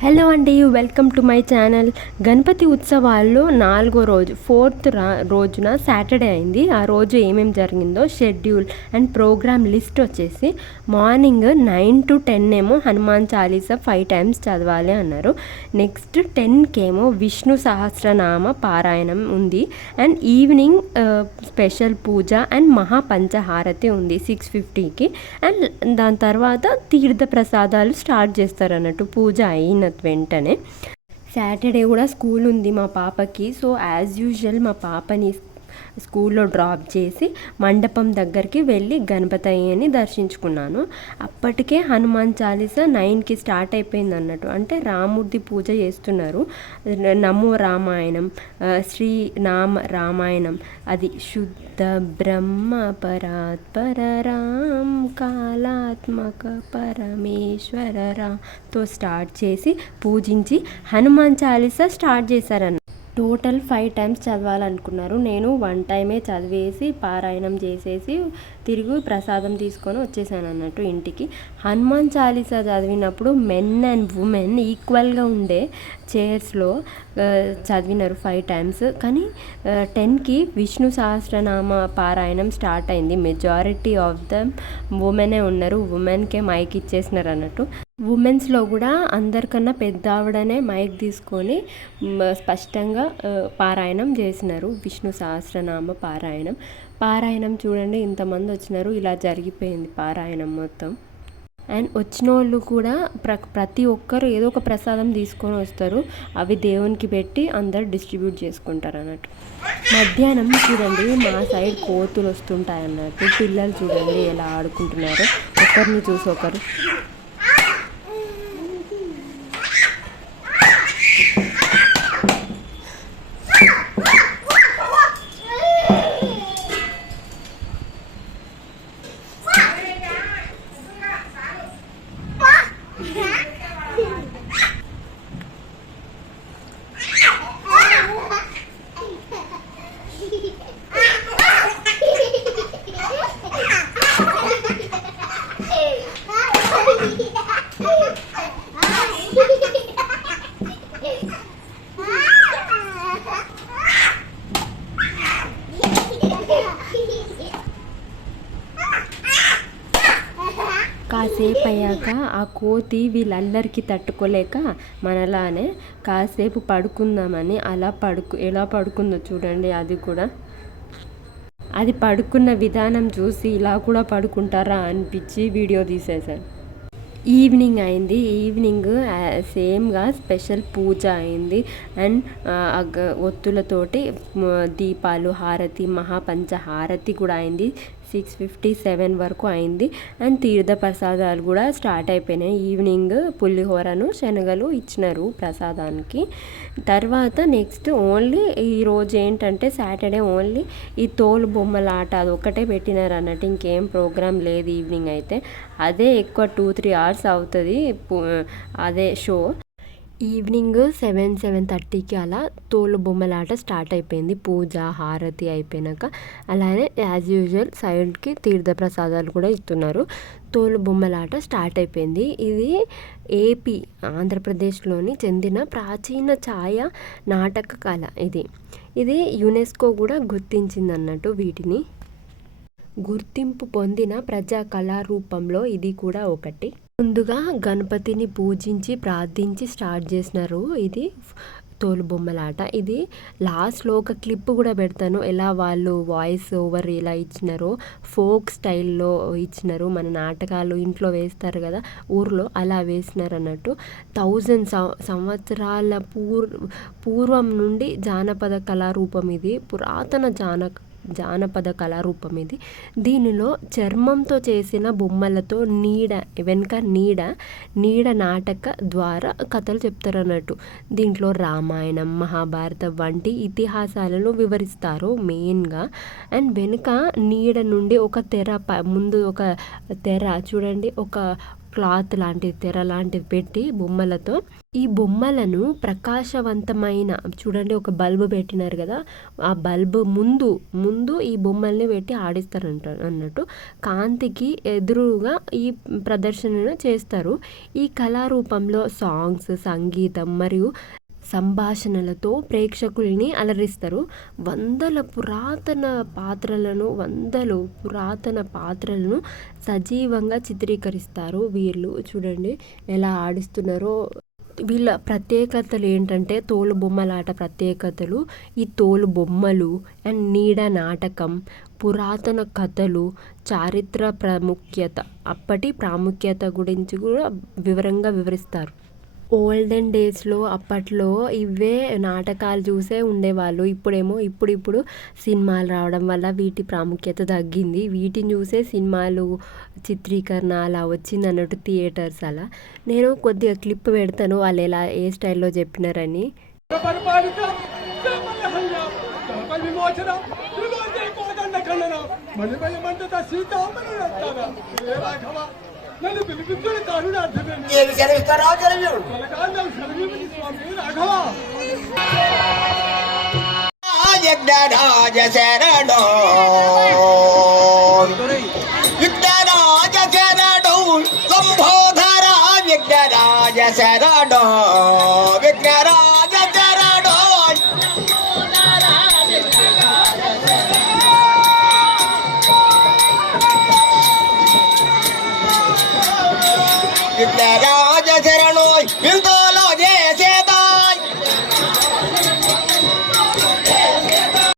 Hello అండి, welcome to my channel. Ganapati ఉత్సవాల్లో 4వ రోజు రోజున సాటర్డే అయింది. ఆ రోజు ఏమేమి జరిగిందో షెడ్యూల్ అండ్ ప్రోగ్రామ్ లిస్ట్ వచ్చేసి మార్నింగ్ 9 to 10 ఏమో హనుమాన్ చాలీసా 5 times చదవాలి అన్నారు. నెక్స్ట్ 10కి ఏమో విష్ణు సహస్రనామ పారాయణం ఉంది. And evening special puja and మహాపంచహారతి ఉంది 6:50కి. అండ్ దాని తర్వాత తీర్థ ప్రసాదాలు స్టార్ట్ చేస్తారు అన్నట్టు పూజ అయిన వెంటనే. సాటర్డే కూడా స్కూల్ ఉంది మా పాపకి. సో యాజ్ యూజువల్ మా పాపని స్కూల్లో డ్రాప్ చేసి మండపం దగ్గరికి వెళ్ళి గణపతిని దర్శించుకున్నాను. అప్పటికే హనుమాన్ చాలీసా 9కి స్టార్ట్ అయిపోయింది అన్నట్టు. అంటే రాముడి పూజ చేస్తున్నారు. నమో రామాయణం, శ్రీనామ రామాయణం, అది శుద్ధ బ్రహ్మ పరాత్పర రామ్ కాలాత్మక పరమేశ్వర రామ్తో స్టార్ట్ చేసి పూజించి హనుమాన్ చాలీసా స్టార్ట్ చేశారన్న. టోటల్ 5 times చదవాలనుకున్నారు. నేను 1 టైమే చదివేసి పారాయణం చేసేసి తిరిగి ప్రసాదం తీసుకొని వచ్చేసాను అన్నట్టు ఇంటికి. హనుమాన్ చాలీసా చదివినప్పుడు మెన్ అండ్ ఉమెన్ ఈక్వల్గా ఉండే చైర్స్లో చదివినారు 5 times. కానీ 10కి విష్ణు సహస్రనామ పారాయణం స్టార్ట్ అయింది. మెజారిటీ ఆఫ్ దమ్ ఉమెనే ఉన్నారు. ఉమెన్కే మైక్ ఇచ్చేసినారు అన్నట్టు. ఉమెన్స్లో కూడా అందరికన్నా పెద్ద ఆవిడనే మైక్ తీసుకొని స్పష్టంగా పారాయణం చేసినారు. విష్ణు సహస్రనామ పారాయణం చూడండి, ఇంతమంది వచ్చినారు. ఇలా జరిగిపోయింది పారాయణం మొత్తం. అండ్ వచ్చిన వాళ్ళు కూడా ప్రతి ఒక్కరు ఏదో ఒక ప్రసాదం తీసుకొని వస్తారు. అవి దేవునికి పెట్టి అందరు డిస్ట్రిబ్యూట్ చేసుకుంటారు అన్నట్టు. మధ్యాహ్నం చూడండి మా సైడ్ కోతులు వస్తుంటాయి అన్నట్టు. పిల్లలు చూడండి ఎలా ఆడుకుంటున్నారు, ఒకరిని చూసి ఒకరు. కాసేపు అయ్యాక ఆ కోతి వీళ్ళందరికీ తట్టుకోలేక మనలానే కాసేపు పడుకుందామని ఎలా పడుకుందో చూడండి. అది కూడా అది పడుకున్న విధానం చూసి ఇలా కూడా పడుకుంటారా అనిపించి వీడియో తీసేశాను. ఈవినింగ్ అయింది. ఈవినింగ్ సేమ్గా స్పెషల్ పూజ అయింది. అండ్ ఒత్తులతోటి దీపాలు, హారతి, మహాపంచ హారతి కూడా అయింది. 6:57 వరకు అయింది. అండ్ తీర్థ ప్రసాదాలు కూడా స్టార్ట్ అయిపోయినాయి. ఈవినింగ్ పులిహోరను శనగలు ఇచ్చినారు ప్రసాదానికి. తర్వాత నెక్స్ట్ ఓన్లీ ఈరోజు ఏంటంటే సాటర్డే ఓన్లీ ఈ తోలు బొమ్మల ఆట అది ఒకటే పెట్టినారు అన్నట్టు. ఇంకేం ప్రోగ్రామ్ లేదు ఈవినింగ్ అయితే. అదే ఎక్కువ 2-3 hours అవుతుంది అదే షో. ఈవినింగ్ 7-7:30కి అలా తోలు బొమ్మలాట స్టార్ట్ అయిపోయింది. పూజ హారతి అయిపోయినాక అలానే యాజ్ యూజువల్ సైడ్కి తీర్థ ప్రసాదాలు కూడా ఇస్తున్నారు. తోలు బొమ్మలాట స్టార్ట్ అయిపోయింది. ఇది ఏపీ ఆంధ్రప్రదేశ్లోని చెందిన ప్రాచీన ఛాయ నాటక కళ. ఇది యునెస్కో కూడా గుర్తించింది అన్నట్టు. వీటిని గుర్తింపు పొందిన ప్రజా కళారూపంలో ఇది కూడా ఒకటి. ముందుగా గణపతిని పూజించి ప్రార్థించి స్టార్ట్ చేసినారు ఇది తోలుబొమ్మలాట. ఇది లాస్ట్లో ఒక క్లిప్ కూడా పెడతాను, ఎలా వాళ్ళు వాయిస్ ఓవర్ ఎలా ఇచ్చినారో ఫోక్ స్టైల్లో ఇచ్చినారు. మన నాటకాలు ఇంట్లో వేస్తారు కదా ఊర్లో, అలా వేసినారు అన్నట్టు. 1000 సంవత్సరాల పూర్వం నుండి జానపద కళారూపం ఇది. పురాతన జానపద కళారూపం ఇది. దీనిలో చర్మంతో చేసిన బొమ్మలతో వెనుక నీడ నాటక ద్వారా కథలు చెప్తారు అన్నట్టు. దీంట్లో రామాయణం, మహాభారతం వంటి ఇతిహాసాలను వివరిస్తారు మెయిన్గా. అండ్ వెనుక నీడ నుండి ఒక తెర, ముందు ఒక తెర చూడండి, ఒక క్లాత్ లాంటిది, తెర లాంటిది పెట్టి బొమ్మలతో ఈ బొమ్మలను ప్రకాశవంతమైన, చూడండి ఒక బల్బు పెట్టినారు కదా, ఆ బల్బు ముందు ఈ బొమ్మల్ని పెట్టి ఆడిస్తారంట అన్నట్టు. కాంతికి ఎదురుగా ఈ ప్రదర్శనను చేస్తారు. ఈ కళారూపంలో సాంగ్స్, సంగీతం మరియు సంభాషణలతో ప్రేక్షకుల్ని అలరిస్తారు. వందల పురాతన పాత్రలను సజీవంగా చిత్రీకరిస్తారు వీళ్ళు. చూడండి ఎలా ఆడిస్తున్నారో. వీళ్ళ ప్రత్యేకతలు ఏంటంటే తోలు బొమ్మలాట ప్రత్యేకతలు, ఈ తోలు బొమ్మలు అండ్ నీడ నాటకం, పురాతన కథలు, చారిత్ర ప్రాముఖ్యత, అప్పటి ప్రాముఖ్యత గురించి కూడా వివరంగా వివరిస్తారు. ఓల్డెన్ డేస్లో అప్పట్లో ఇవే నాటకాలు చూసే ఉండేవాళ్ళు. ఇప్పుడు సినిమాలు రావడం వల్ల వీటి ప్రాముఖ్యత తగ్గింది. వీటిని చూసే సినిమాలు చిత్రీకరణ అలా వచ్చింది అన్నట్టు, థియేటర్స్ అలా. నేను కొద్దిగా క్లిప్ పెడతాను వాళ్ళు ఎలా ఏ స్టైల్లో చెప్పినారని. విఘ్నరాజ శరణో విఘ్నరాజ శరణో సంబోధర విఘ్నరాజ శరణో విఘ్నరాజ శరణో విఘ్నరాజ శరణో